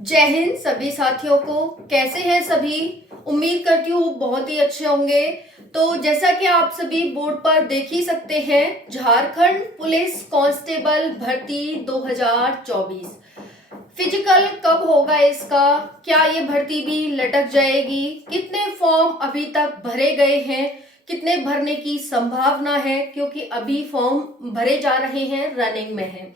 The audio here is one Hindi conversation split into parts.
जय हिंद सभी साथियों को। कैसे हैं सभी? उम्मीद करती हूँ बहुत ही अच्छे होंगे। तो जैसा कि आप सभी बोर्ड पर देख ही सकते हैं, झारखंड पुलिस कांस्टेबल भर्ती 2024 फिजिकल कब होगा इसका? क्या ये भर्ती भी लटक जाएगी? कितने फॉर्म अभी तक भरे गए हैं? कितने भरने की संभावना है? क्योंकि अभी फॉर्म भरे जा रहे हैं, रनिंग में है।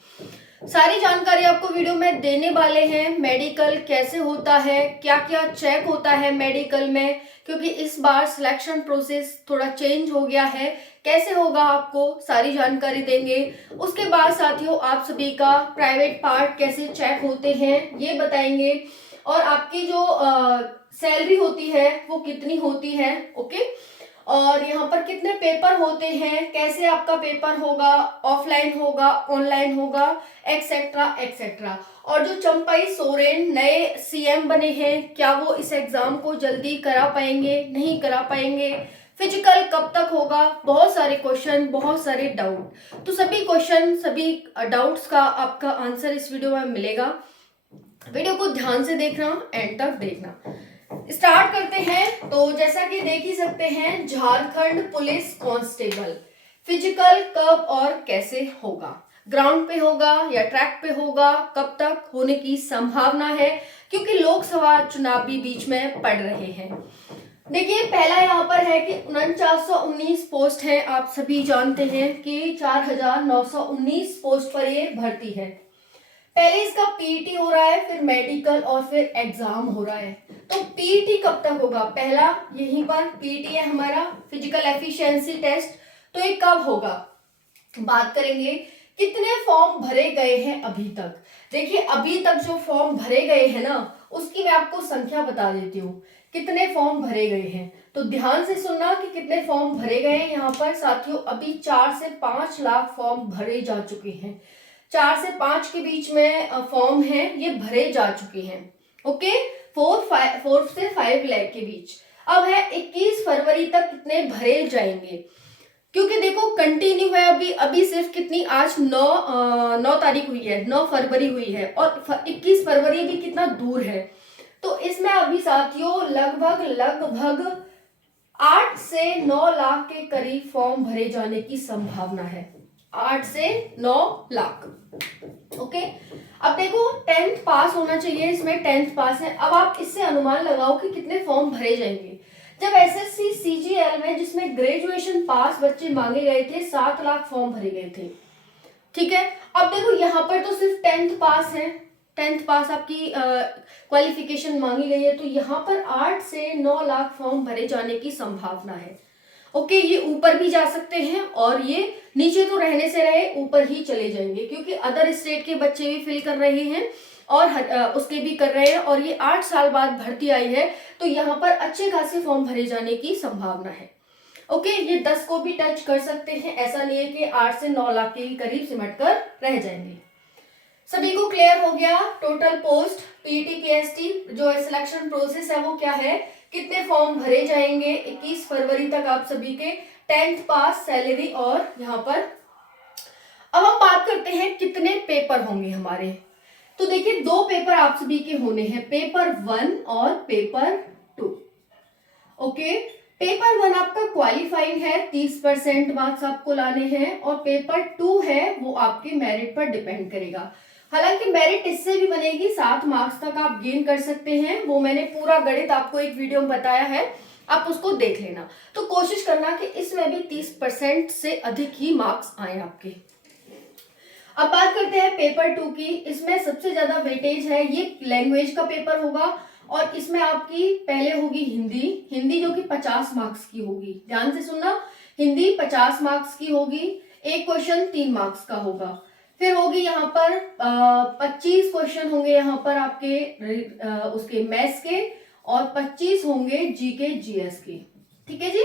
सारी जानकारी आपको वीडियो में देने वाले हैं। मेडिकल कैसे होता है, क्या क्या चेक होता है मेडिकल में, क्योंकि इस बार सिलेक्शन प्रोसेस थोड़ा चेंज हो गया है। कैसे होगा आपको सारी जानकारी देंगे। उसके बाद साथियों आप सभी का प्राइवेट पार्ट कैसे चेक होते हैं ये बताएंगे, और आपकी जो सैलरी होती है वो कितनी होती है। ओके, और यहाँ पर कितने पेपर होते हैं, कैसे आपका पेपर होगा, ऑफलाइन होगा, ऑनलाइन होगा, एक्सेट्रा एक्सेट्रा। और जो चंपई सोरेन नए सीएम बने हैं, क्या वो इस एग्जाम को जल्दी करा पाएंगे, नहीं करा पाएंगे, फिजिकल कब तक होगा, बहुत सारे क्वेश्चन, बहुत सारे डाउट। तो सभी क्वेश्चन, सभी डाउट्स का आपका आंसर इस वीडियो में मिलेगा। वीडियो को ध्यान से देखना, एंड तक देखना। स्टार्ट करते हैं। तो जैसा कि देख ही सकते हैं, झारखंड पुलिस कांस्टेबल फिजिकल कब और कैसे होगा, ग्राउंड पे होगा या ट्रैक पे होगा, कब तक होने की संभावना है, क्योंकि लोकसभा चुनाव भी बीच में पड़ रहे हैं। देखिए, पहला यहाँ पर है कि 4919 पोस्ट है। आप सभी जानते हैं कि 4919 पोस्ट पर ये भर्ती है। पहले इसका पीटी हो रहा है, फिर मेडिकल और फिर एग्जाम हो रहा है। तो पीटी कब तक होगा? पहला यहीं पर पीटी है हमारा, फिजिकल एफिशिएंसी टेस्ट। तो ये कब होगा, बात करेंगे। कितने फॉर्म भरे गए हैं अभी तक? देखिए, अभी तक जो फॉर्म भरे गए हैं ना, उसकी मैं आपको संख्या बता देती हूँ, कितने फॉर्म भरे गए हैं। तो ध्यान से सुनना कि कितने फॉर्म भरे गए हैं। यहाँ पर साथियों अभी 4 से 5 लाख फॉर्म भरे जा चुके हैं। 4 से 5 के बीच में फॉर्म है, ये भरे जा चुके हैं। ओके, 4 से 5 लाख के बीच। अब है 21 फरवरी तक कितने भरे जाएंगे, क्योंकि देखो कंटिन्यू है। अभी अभी सिर्फ कितनी, आज 9 तारीख हुई है, 9 फरवरी हुई है, और 21 फरवरी भी कितना दूर है। तो इसमें अभी साथियों लगभग 8 से 9 लाख के करीब फॉर्म भरे जाने की संभावना है। 8 से 9 लाख। ओके, अब देखो 10th पास होना चाहिए, इसमें 10th पास है। अब आप इससे अनुमान लगाओ कि कितने फॉर्म भरे जाएंगे। जब एसएससी सीजीएल में, जिसमें ग्रेजुएशन पास बच्चे मांगे गए थे, 7 लाख फॉर्म भरे गए थे। ठीक है, अब देखो यहाँ पर तो सिर्फ 10th पास है, 10th पास आपकी क्वालिफिकेशन मांगी गई है। तो यहाँ पर 8 से 9 लाख फॉर्म भरे जाने की संभावना है। ओके, ये ऊपर भी जा सकते हैं और ये नीचे तो रहने से रहे, ऊपर ही चले जाएंगे, क्योंकि अदर स्टेट के बच्चे भी फिल कर रहे हैं और उसके भी कर रहे हैं, और ये 8 साल बाद भर्ती आई है। तो यहाँ पर अच्छे खासे फॉर्म भरे जाने की संभावना है। ओके, ये 10 को भी टच कर सकते हैं, ऐसा नहीं है कि 8 से 9 लाख के करीब सिमट कर रह जाएंगे। सभी को क्लियर हो गया? टोटल पोस्ट, पीटी, पीएसटी, जो सिलेक्शन प्रोसेस है वो क्या है, कितने फॉर्म भरे जाएंगे 21 फरवरी तक आप सभी के, 10th पास, सैलरी, और यहाँ पर अब हम बात करते हैं कितने पेपर होंगे हमारे। तो देखिए, 2 पेपर आप सभी के होने हैं, पेपर 1 और पेपर 2। ओके, पेपर 1 आपका क्वालिफाइंग है, 30% मार्क्स आपको लाने हैं, और पेपर 2 है वो आपके मेरिट पर डिपेंड करेगा। हालांकि मेरिट इससे भी बनेगी, 7 मार्क्स तक आप गेन कर सकते हैं। वो मैंने पूरा गणित आपको एक वीडियो में बताया है, आप उसको देख लेना। तो कोशिश करना कि इसमें भी 30% से अधिक ही मार्क्स आए आपके। अब बात करते हैं पेपर 2 की। इसमें सबसे ज्यादा वेटेज है, ये लैंग्वेज का पेपर होगा, और इसमें आपकी पहले होगी हिंदी जो कि 50 मार्क्स की होगी। ध्यान से सुनना, हिंदी 50 मार्क्स की होगी। एक क्वेश्चन 3 मार्क्स का होगा। फिर होगी यहाँ पर 25 क्वेश्चन होंगे यहाँ पर आपके उसके मैथ्स के, और 25 होंगे जीके जीएस के। ठीक है जी,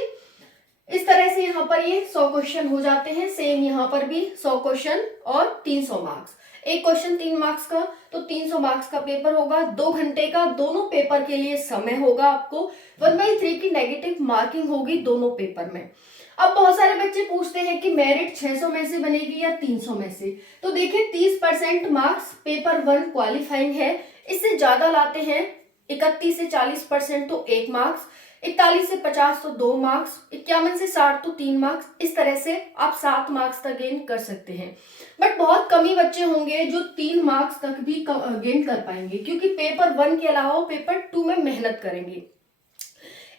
इस तरह से यहाँ पर ये 100 क्वेश्चन हो जाते हैं। सेम यहाँ पर भी 100 क्वेश्चन और 300 मार्क्स। एक क्वेश्चन 3 मार्क्स का, तो 300 मार्क्स का पेपर होगा। 2 घंटे का दोनों पेपर के लिए समय होगा आपको। 1/3 की नेगेटिव मार्किंग होगी दोनों पेपर में। अब बहुत सारे बच्चे पूछते हैं कि मेरिट 600 में से बनेगी या 300 में से। तो देखिए, 30% मार्क्स पेपर 1 क्वालिफाइंग है, इससे ज्यादा लाते हैं 31 से 40% तो 1 मार्क्स, 41 से 50 तो 2 मार्क्स, 51 से 60 तो 3 मार्क्स। इस तरह से आप 7 मार्क्स तक गेन कर सकते हैं। बट बहुत कम ही बच्चे होंगे जो 3 मार्क्स तक भी गेन कर पाएंगे, क्योंकि पेपर 1 के अलावा पेपर 2 में मेहनत करेंगे।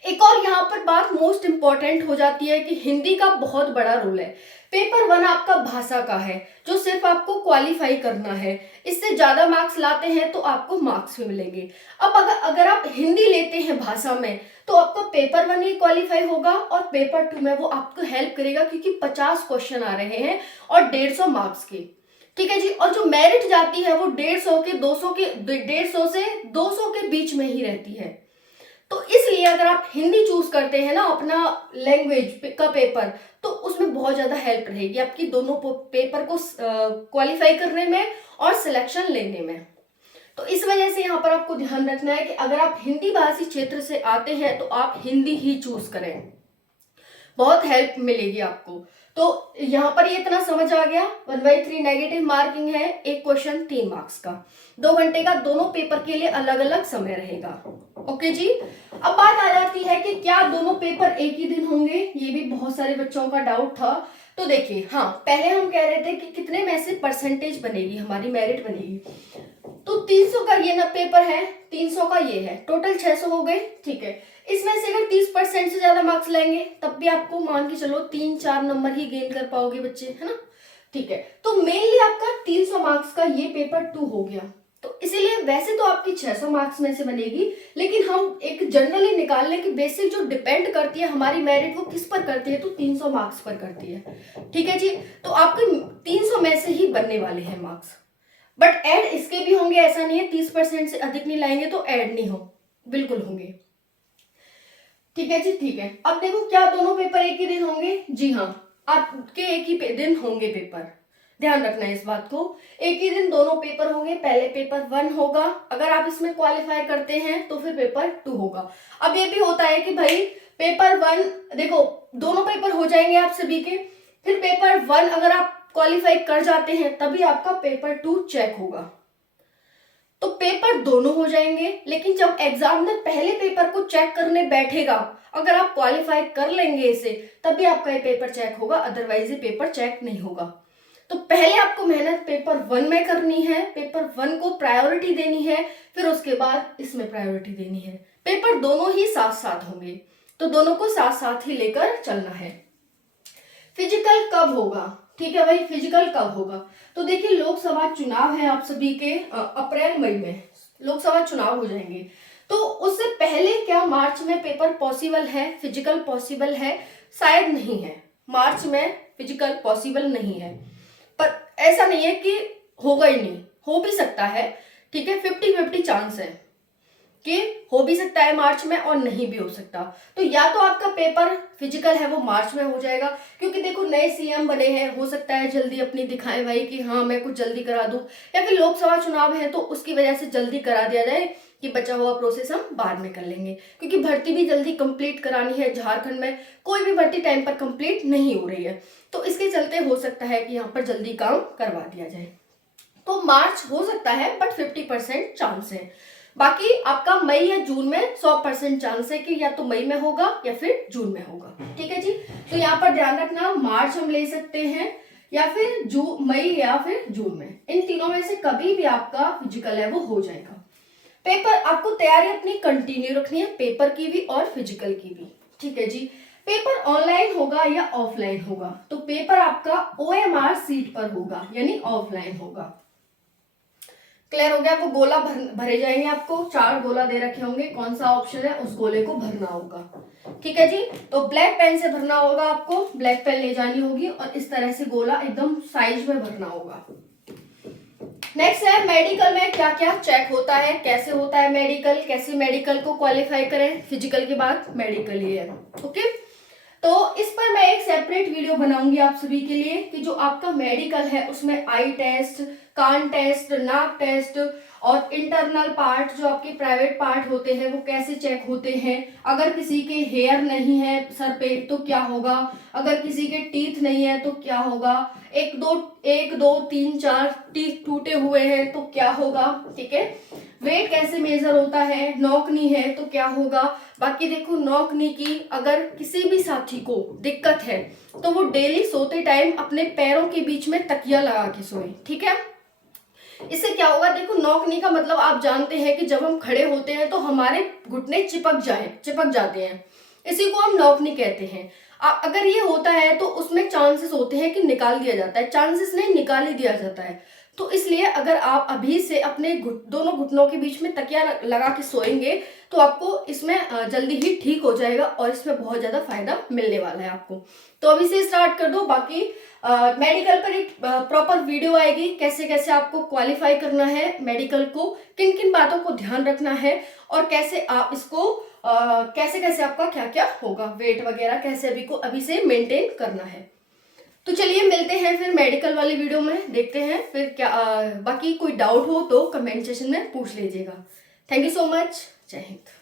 एक और यहाँ पर बात मोस्ट इंपॉर्टेंट हो जाती है कि हिंदी का बहुत बड़ा रोल है। पेपर 1 आपका भाषा का है, जो सिर्फ आपको क्वालिफाई करना है। इससे ज्यादा मार्क्स लाते हैं तो आपको मार्क्स भी मिलेंगे। अब अगर आप हिंदी लेते हैं भाषा में, तो आपका पेपर 1 ही क्वालिफाई होगा और पेपर 2 में वो आपको हेल्प करेगा, क्योंकि 50 क्वेश्चन आ रहे हैं और 150 मार्क्स के। ठीक है जी। और जो मेरिट जाती है वो 150 से 200 के बीच में ही रहती है। तो इसलिए अगर आप हिंदी चूज करते हैं ना अपना लैंग्वेज का पेपर, तो उसमें बहुत ज्यादा हेल्प रहेगी आपकी दोनों पेपर को क्वालिफाई करने में और सिलेक्शन लेने में। तो इस वजह से यहाँ पर आपको ध्यान रखना है कि अगर आप हिंदी भाषी क्षेत्र से आते हैं तो आप हिंदी ही चूज करें, बहुत हेल्प मिलेगी आपको। तो यहाँ पर ये इतना समझ आ गया। 1/3 नेगेटिव मार्किंग है, एक क्वेश्चन 3 मार्क्स का, 2 घंटे का दोनों पेपर के लिए अलग अलग समय रहेगा। ओके जी। अब बात आ जाती है कि क्या दोनों पेपर एक ही दिन होंगे, ये भी बहुत सारे बच्चों का डाउट था। तो देखिए, हाँ, पहले हम कह रहे थे कि कितने में से परसेंटेज बनेगी, हमारी मेरिट बनेगी। तो 300 का ये ना पेपर है, 300 का ये है, टोटल 600 हो गए। ठीक है, इसमें से अगर 30% से ज्यादा मार्क्स लाएंगे तब भी आपको मान के चलो 3-4 नंबर ही गेन कर पाओगे बच्चे, है ना। ठीक है, तो मेनली आपका 300 मार्क्स का ये पेपर 2 हो गया। तो इसीलिए वैसे तो आपकी 600 मार्क्स में से बनेगी, लेकिन हम एक जनरली निकाल लें कि बेसिक जो डिपेंड करती है हमारी मेरिट वो किस पर करती है, तो 300 मार्क्स पर करती है। ठीक है जी। तो आपके 300 में से ही बनने वाले हैं मार्क्स, बट ऐड इसके भी होंगे, ऐसा नहीं है 30% से अधिक नहीं लाएंगे तो ऐड नहीं हो, बिल्कुल होंगे। ठीक है जी, ठीक है। अब देखो, क्या दोनों पेपर एक ही दिन होंगे? जी हाँ, आपके एक ही दिन होंगे पेपर, ध्यान रखना है इस बात को। एक ही दिन दोनों पेपर होंगे। पहले पेपर 1 होगा, अगर आप इसमें क्वालिफाई करते हैं तो फिर पेपर 2 होगा। अब ये भी होता है कि भाई पेपर 1, देखो दोनों पेपर हो जाएंगे आप सभी के, फिर पेपर 1 अगर आप क्वालिफाई कर जाते हैं तभी आपका पेपर 2 चेक होगा। तो पेपर दोनों हो जाएंगे, लेकिन जब एग्जामिनर पहले पेपर को चेक करने बैठेगा, अगर आप क्वालिफाई कर लेंगे इसे, तभी आपका ये पेपर चेक होगा, अदरवाइज ये पेपर चेक नहीं होगा। तो पहले आपको मेहनत पेपर 1 में करनी है, पेपर 1 को प्रायोरिटी देनी है, फिर उसके बाद इसमें प्रायोरिटी देनी है। पेपर दोनों ही साथ साथ होंगे, तो दोनों को साथ साथ ही लेकर चलना है। फिजिकल कब होगा? ठीक है भाई, फिजिकल कब होगा? तो देखिए, लोकसभा चुनाव है आप सभी के, अप्रैल मई में लोकसभा चुनाव हो जाएंगे। तो उससे पहले क्या मार्च में पेपर पॉसिबल है, फिजिकल पॉसिबल है? शायद नहीं है, मार्च में फिजिकल पॉसिबल नहीं है। पर ऐसा नहीं है कि होगा ही नहीं, हो भी सकता है। ठीक है, 50-50 चांस है कि हो भी सकता है मार्च में और नहीं भी हो सकता। तो या तो आपका पेपर फिजिकल है वो मार्च में हो जाएगा, क्योंकि देखो नए सीएम बने हैं, हो सकता है जल्दी अपनी दिखाएं भाई कि हाँ मैं कुछ जल्दी करा दूं, या फिर लोकसभा चुनाव है तो उसकी वजह से जल्दी करा दिया जाए कि बचा हुआ प्रोसेस हम बाद में कर लेंगे, क्योंकि भर्ती भी जल्दी कंप्लीट करानी है। झारखंड में कोई भी भर्ती टाइम पर कंप्लीट नहीं हो रही है, तो इसके चलते हो सकता है कि यहाँ पर जल्दी काम करवा दिया जाए। तो मार्च हो सकता है, बट 50% चांस है। बाकी आपका मई या जून में 100% चांस है कि या तो मई में होगा या फिर जून में होगा। ठीक है जी। तो यहाँ पर ध्यान रखना, मार्च हम ले सकते हैं या फिर मई या फिर जून में, इन तीनों में से कभी भी आपका फिजिकल है वो हो जाएगा। पेपर आपको तैयारी अपनी कंटिन्यू रखनी है, पेपर की भी और फिजिकल की भी। ठीक है जी। पेपर ऑनलाइन होगा या ऑफलाइन होगा? तो पेपर आपका OMR सीट पर होगा, यानी ऑफलाइन होगा। क्लियर हो गया? वो गोला भरे जाएंगे, आपको 4 गोला दे रखे होंगे, कौन सा ऑप्शन है उस गोले को भरना होगा। ठीक है जी। तो ब्लैक पेन से भरना होगा, आपको ब्लैक पेन ले जानी होगी और इस तरह से गोला एकदम साइज में भरना होगा। नेक्स्ट है मेडिकल में क्या क्या चेक होता है, कैसे होता है मेडिकल, कैसे मेडिकल को क्वालिफाई करें। फिजिकल के बाद मेडिकल ही है। ओके, तो इस पर मैं एक सेपरेट वीडियो बनाऊंगी आप सभी के लिए कि जो आपका मेडिकल है उसमें आई टेस्ट, कान टेस्ट, नाक टेस्ट और इंटरनल पार्ट जो आपके प्राइवेट पार्ट होते हैं वो कैसे चेक होते हैं। अगर किसी के हेयर नहीं है सर पे तो क्या होगा, अगर किसी के टीथ नहीं है तो क्या होगा, 1 2 3 4 टीथ टूटे हुए हैं तो क्या होगा। ठीक है, वेट कैसे मेजर होता है, नॉक नी है तो क्या होगा। बाकी देखो नॉक नी की अगर किसी भी साथी को दिक्कत है तो वो डेली सोते टाइम अपने पैरों के बीच में तकिया लगा के सोए, ठीक है। इससे क्या होगा, देखो नॉक नी का मतलब आप जानते हैं कि जब हम खड़े होते हैं तो हमारे घुटने चिपक जाते हैं, इसी को हम नॉक नी कहते हैं। अगर ये होता है तो उसमें चांसेस होते हैं कि निकाल दिया जाता है, चांसेस नहीं निकाल ही दिया जाता है। तो इसलिए अगर आप अभी से अपने दोनों घुटनों के बीच में तकिया लगा के सोएंगे तो आपको इसमें जल्दी ही ठीक हो जाएगा और इसमें बहुत ज्यादा फायदा मिलने वाला है आपको। तो अभी से स्टार्ट कर दो। बाकी मेडिकल पर एक प्रॉपर वीडियो आएगी, कैसे कैसे आपको क्वालिफाई करना है मेडिकल को, किन किन बातों को ध्यान रखना है और कैसे आप इसको कैसे कैसे आपका क्या क्या होगा, वेट वगैरह कैसे अभी से मेंटेन करना है। तो चलिए मिलते हैं फिर मेडिकल वाली वीडियो में, देखते हैं फिर क्या बाकी कोई डाउट हो तो कमेंट सेशन में पूछ लीजिएगा। थैंक यू सो मच, जय हिंद।